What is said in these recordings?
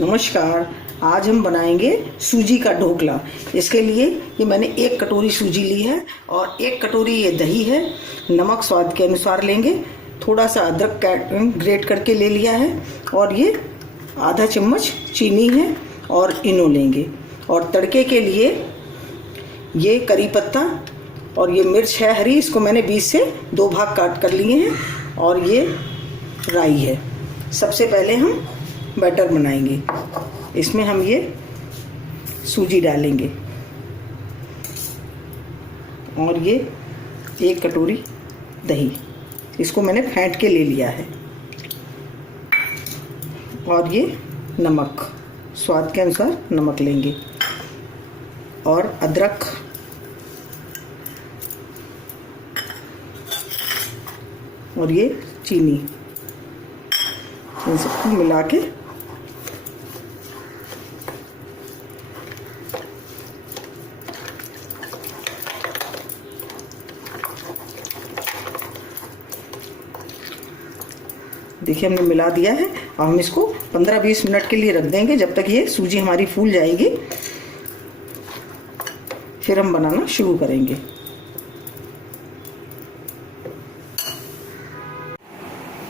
नमस्कार। आज हम बनाएंगे सूजी का ढोकला। इसके लिए ये मैंने 1 कटोरी सूजी ली है और 1 कटोरी ये दही है। नमक स्वाद के अनुसार लेंगे। थोड़ा सा अदरक ग्रेट करके ले लिया है और ये आधा चम्मच चीनी है और इनो लेंगे। और तड़के के लिए ये करी पत्ता और ये मिर्च है हरी, इसको मैंने 20 से 2 भाग काट कर लिए हैं। और ये राई है। सबसे पहले हम बैटर बनाएंगे। इसमें हम ये सूजी डालेंगे और ये 1 कटोरी दही, इसको मैंने फेंट के ले लिया है। और ये नमक स्वाद के अनुसार नमक लेंगे और अदरक और ये चीनी, इन सबको मिला के देखिए हमने मिला दिया है। अब हम इसको 15-20 मिनट के लिए रख देंगे, जब तक ये सूजी हमारी फूल जाएगी। फिर हम बनाना शुरू करेंगे।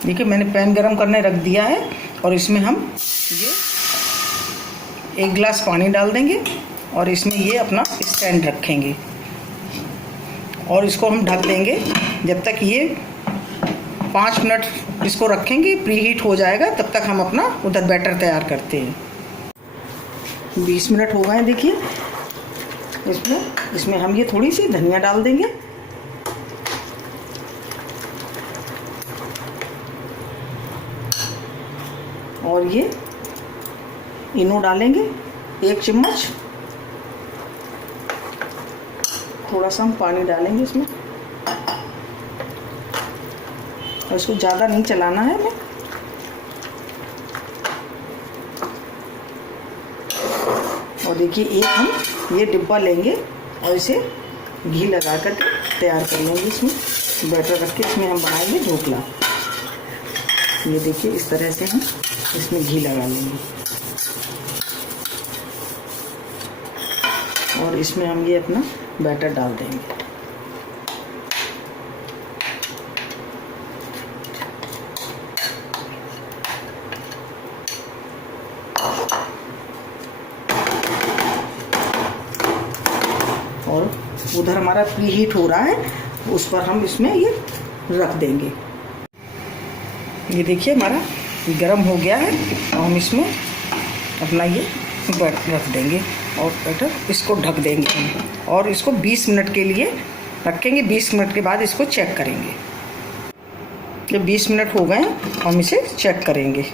देखिए मैंने पैन गरम करने रख दिया है और इसमें हम ये 1 गिलास पानी डाल देंगे और इसमें ये अपना स्टैंड रखेंगे और इसको हम ढक देंगे जब तक ये 5 मिनट इसको रखेंगे। प्री हीट हो जाएगा, तब तक हम अपना उधर बैटर तैयार करते हैं। 20 मिनट हो गए हैं। देखिए इसमें हम ये थोड़ी सी धनिया डाल देंगे और ये इनो डालेंगे 1 चम्मच। थोड़ा सा हम पानी डालेंगे इसमें और इसको ज़्यादा नहीं चलाना है हमें। और देखिए एक हम ये डिब्बा लेंगे और इसे घी लगा कर तैयार कर लेंगे। इसमें बैटर रख के इसमें हम बनाएंगे ढोकला। ये देखिए इस तरह से हम इसमें घी लगा लेंगे और इसमें हम ये अपना बैटर डाल देंगे। और उधर हमारा प्री हीट हो रहा है, उस पर हम इसमें ये रख देंगे। ये देखिए हमारा गरम हो गया है और हम इसमें अपना ये बैटर रख देंगे और बैटर इसको ढक देंगे हम और इसको 20 मिनट के लिए रखेंगे। 20 मिनट के बाद इसको चेक करेंगे। जब 20 मिनट हो गए हम इसे चेक करेंगे।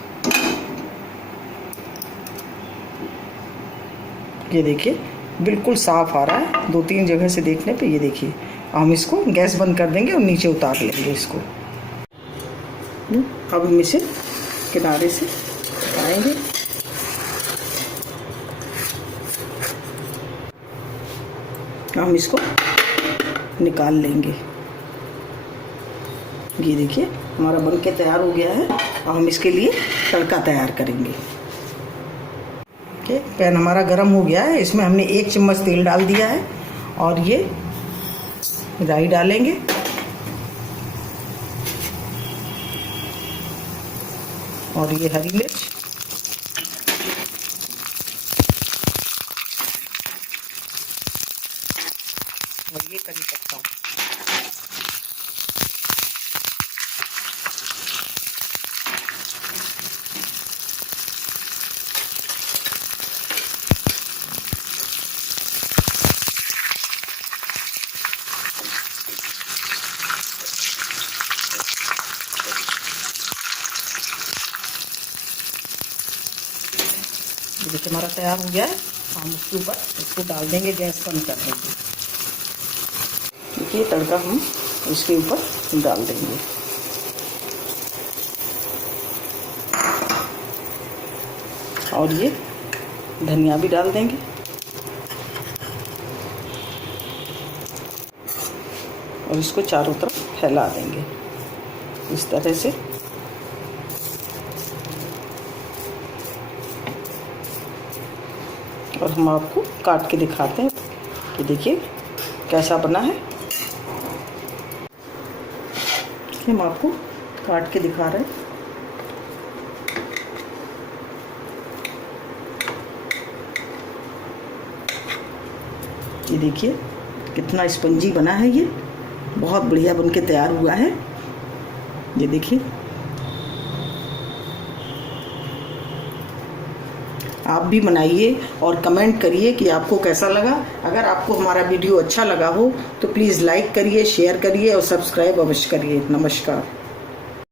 ये देखिए बिल्कुल साफ़ आ रहा है। 2-3 जगह से देखने पे ये देखिए। हम इसको गैस बंद कर देंगे और नीचे उतार लेंगे इसको। अब हम इसे किनारे से आएंगे। हम इसको निकाल लेंगे। ये देखिए हमारा बनके तैयार हो गया है। अब हम इसके लिए तड़का तैयार करेंगे। पैन हमारा गरम हो गया है। इसमें हमने 1 चम्मच तेल डाल दिया है और ये राई डालेंगे और ये हरी मिर्च और ये करी पत्ता। देखिए हमारा तैयार हो गया है। हम उसके ऊपर इसको डाल देंगे, गैस बंद कर देंगे। देखिए तड़का हम इसके ऊपर डाल देंगे और ये धनिया भी डाल देंगे और इसको चारों तरफ फैला देंगे इस तरह से। और हम आपको काट के दिखाते हैं कि देखिए कैसा बना है। हम आपको काट के दिखा रहे हैं। ये देखिए कितना स्पंजी बना है, ये बहुत बढ़िया बनके तैयार हुआ है। ये देखिए, आप भी बनाइए और कमेंट करिए कि आपको कैसा लगा। अगर आपको हमारा वीडियो अच्छा लगा हो तो प्लीज़ लाइक करिए, शेयर करिए और सब्सक्राइब अवश्य करिए। नमस्कार।